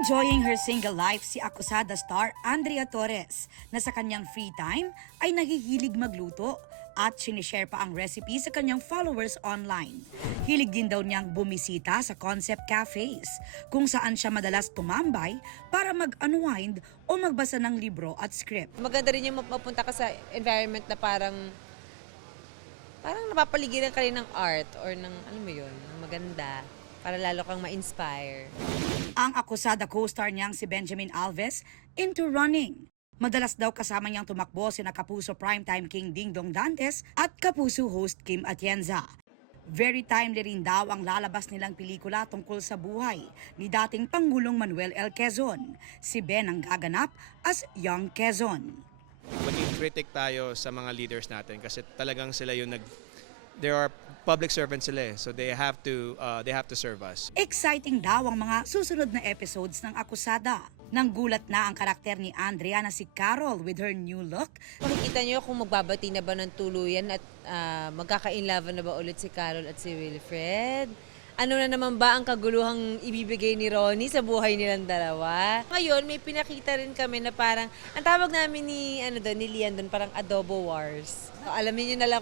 Enjoying her single life si akusada star Andrea Torres na sa kanyang free time ay nahihilig magluto at sinishare pa ang recipe sa kanyang followers online. Hilig din daw niyang bumisita sa concept cafes kung saan siya madalas tumambay para mag-unwind o magbasa ng libro at script. Maganda rin yung mapunta ka sa environment na parang napapaligiran ka rin ng art or ng ng maganda para lalo kang ma-inspire. Ang akusada co-star niyang si Benjamin Alves into running. Madalas daw kasama niyang tumakbo sina Kapuso primetime king Dingdong Dantes at Kapuso host Kim Atienza. Very timely rin daw ang lalabas nilang pelikula tungkol sa buhay ni dating Pangulong Manuel L. Quezon. Si Ben ang gaganap as Young Quezon. Maging critic tayo sa mga leaders natin kasi talagang sila yung there are public servants sila so they have to serve us. Exciting daw ang mga susunod na episodes ng akusada. Nanggulat na ang karakter ni Andrea na si Carol with her new look. Makikita niyo kung magbabati na ba ng tuluyan at magkaka-inlove na ba ulit si Carol at si Wilfred. Ano na naman ba ang kaguluhang ibibigay ni Ronnie sa buhay nilang dalawa? Ngayon, may pinakita rin kami na parang, ang tawag namin ni Lian doon, parang adobo wars. So, alamin niyo na lang